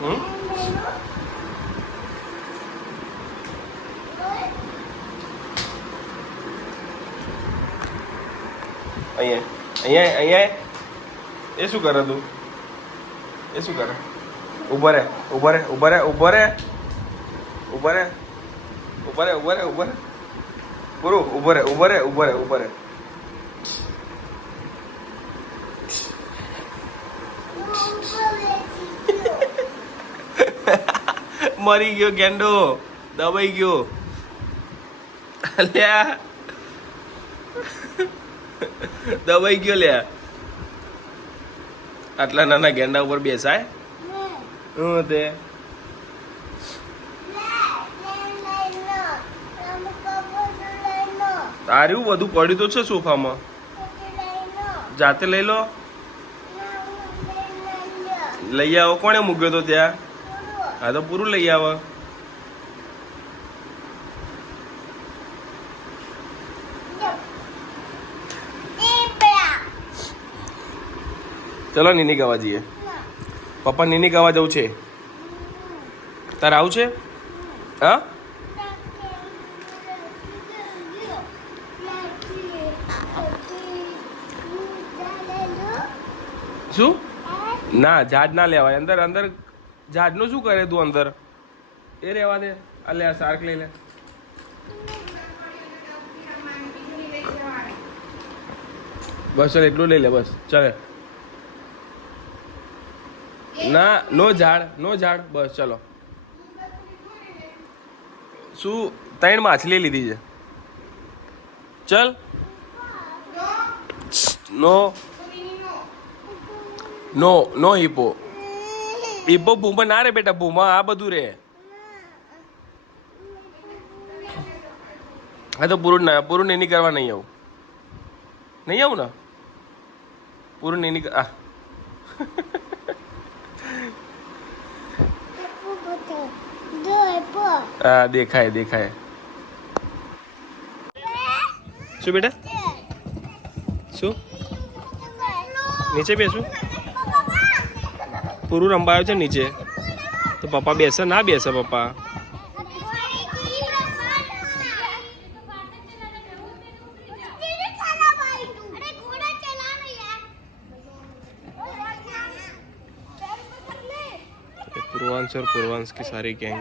હમ અહીંયા અહીંયા અહીંયા એ શું કરે તું? એ શું કરે? ઊભો રે ઊભો રે ઊભો રે ઊભો રે ઊભો રે ઊભો રે ઊભો રે ઊભો રે પૂરું ઊભો રે ઊભો રે ઊભો રે ઊભો રે. મરી ગયો ગેંડો, દબાઈ ગયો. લ્યા દબાઈ ગયો લ્યા. આટલા નાના ગેંડા ઉપર બેસાય? હું તે તાર્યું બધું પડ્યું તો છે સોફામાં. જાતે લઈ લો. લઈ આવો. કોણે મૂક્યો તો ત્યાં? હા તો પૂરું લઈ આવો. ચલો નીની ગાવા જઈએ. પપ્પા નીની ગાવા જવું છે. તારે આવું છે? હા શું? ના ઝાડ ના લેવાય. અંદર અંદર ઝાડનું શું કરે તું અંદર? એ રહેવા દે. આ લે આ શાર્ક લઈ લે. બસ ચાલ એટલું લઈ લે બસ. ચાલે. ના નો ઝાડ નો ઝાડ. બસ ચલો. શું 3 માછલી લીધી છે? ચલ. નો નો નો હિપો. હિપો ભૂમા ના રે બેટા. ભૂમા આ બધું રે. હા તો પૂરું નહીં કરવા નહીં આવું. નહીં આવું ને પૂરું નહીં આ હા દેખાય દેખાય. શું બેટા? શું નીચે બેસું? પૂરું રંબાયો છે નીચે તો પપ્પા બેસે ના બેસે? પપ્પા पूर्वांश और पूर्वांश की सारी गैंग